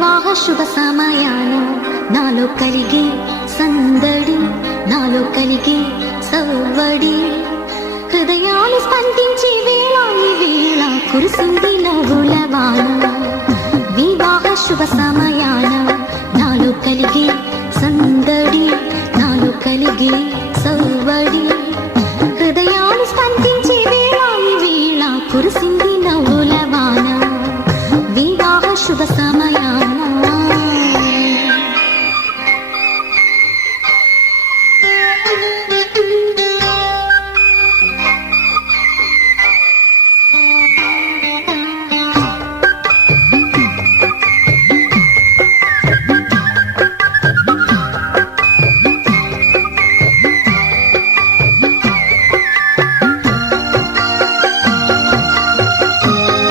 వివాహ శుభ సమయాన నాలో కలిగే సందడి, నాలో కలిగే సవ్వడి, హృదయాలు స్పందించే వేళ ఈ వేళ కురిసింది నవ్వుల వాన. వివాహ శుభ సమయాన